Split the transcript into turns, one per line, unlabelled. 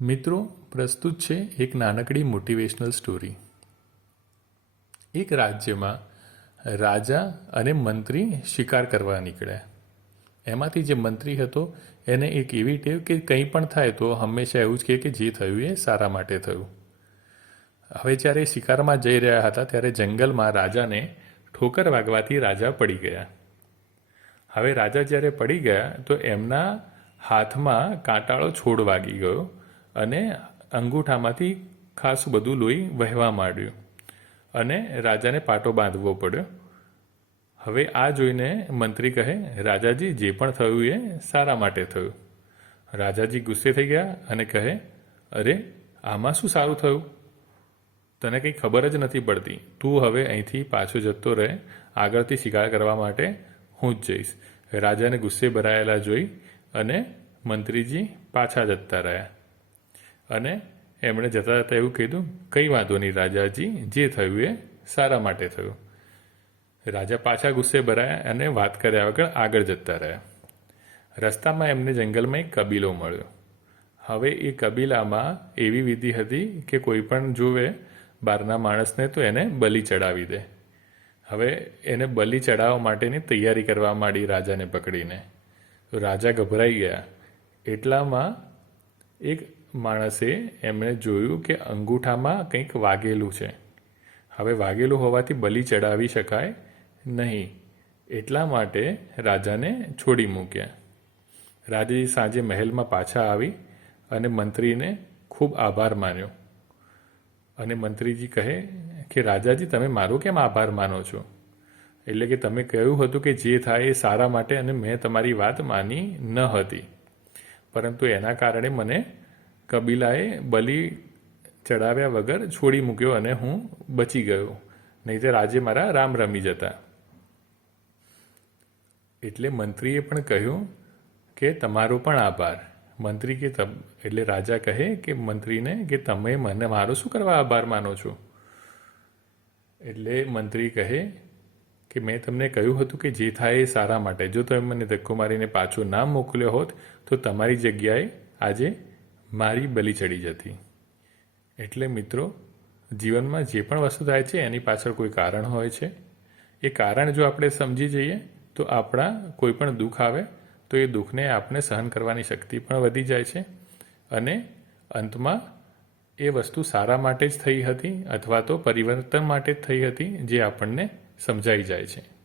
મિત્રો, પ્રસ્તુત છે એક નાનકડી મોટિવેશનલ સ્ટોરી એક રાજ્યમાં રાજા અને મંત્રી શિકાર કરવા નીકળ્યા. એમાંથી જે મંત્રી હતો, એને એક એવી ટેવ કે કંઈ પણ થાય તો હંમેશા એવું જ કહે કે જે થયું એ સારા માટે થયું. હવે જ્યારે શિકારમાં જઈ રહ્યા હતા, ત્યારે જંગલમાં રાજાને ઠોકર વાગવાથી રાજા પડી ગયા. હવે રાજા જ્યારે પડી ગયા, તો એમના હાથમાં કાંટાળો છોડ વાગી ગયો અને અંગૂઠામાંથી ખાસું બધું લોહી વહેવા માંડ્યું. અને રાજાને પાટો બાંધવો પડ્યો. હવે આ જોઈને મંત્રી કહે, રાજાજી, જે પણ થયું એ સારા માટે થયું. રાજાજી ગુસ્સે થઈ ગયા અને કહે, અરે, આમાં શું સારું થયું? તને કંઈ ખબર જ નથી પડતી. તું હવે અહીંથી પાછો જતો રહે. આગળથી શિકાર કરવા માટે હું જ જઈશ. રાજાને ગુસ્સે ભરાયેલા જોઈ અને મંત્રીજી પાછા જતા રહ્યા. અને એમણે જતાં જતાં એવું કીધું, કંઈ વાંધો નહીં રાજાજી, જે થયું એ સારા માટે થયું. રાજા પાછા ગુસ્સે ભરાયા અને વાત કર્યા વગર આગળ જતા રહ્યા. રસ્તામાં એમને જંગલમાં એક કબીલો મળ્યો. હવે એ કબીલામાં એવી વિધિ હતી કે કોઈ પણ જુએ બહારના માણસને તો એને બલિ ચડાવી દે. હવે એને બલિ ચડાવવા માટેની તૈયારી કરવા માંડી રાજાને પકડીને. રાજા ગભરાઈ ગયા. એટલામાં એક માણસે એમણે જોયું કે અંગૂઠામાં કંઈક વાગેલું છે. હવે વાગેલું હોવાથી બલિ ચડાવી શકાય નહીં. એટલા માટે રાજાને છોડી મૂક્યા. રાજાજી સાંજે મહેલમાં પાછા આવી અને મંત્રીને ખૂબ આભાર માન્યો. અને મંત્રીજી કહે કે, રાજાજી, તમે મારો કેમ આભાર માનો છો? એટલે કે તમે કહ્યું હતું કે જે થાય એ સારા માટે અને મેં તમારી વાત માની ન હતી. પરંતુ એના કારણે મને કબીલાએ બલિ ચડાવ્યા વગર છોડી મૂક્યો અને હું બચી ગયો. નહીં તે આજે મારા રામ રમી જતા. એટલે મંત્રીએ પણ કહ્યું કે તમારો પણ આભાર. મંત્રી કે એટલે રાજા કહે કે મંત્રીને કે તમે મને, મારો શું કરવા આભાર માનો છો? એટલે મંત્રી કહે કે મેં તમને કહ્યું હતું કે જે થાય એ સારા માટે. જો તમે મને ધક્કો મારીને પાછો ના મોકલ્યો હોત તો તમારી જગ્યાએ આજે મારી બલી ચડી જતી. એટલે મિત્રો, જીવનમાં જે પણ વસ્તુ થાય છે, એની પાછળ કોઈ કારણ હોય છે? એ કારણ જો આપણે સમજી જઈએ, તો આપણા કોઈ પણ દુઃખ આવે, તો એ દુઃખને આપણે સહન કરવાની શક્તિ પણ વધી જાય છે. અને અંતમાં, એ વસ્તુ સારા માટે જ થઈ હતી, અથવા તો પરિવર્તન માટે જ થઈ હતી, જે આપણને સમજાઈ જાય છે.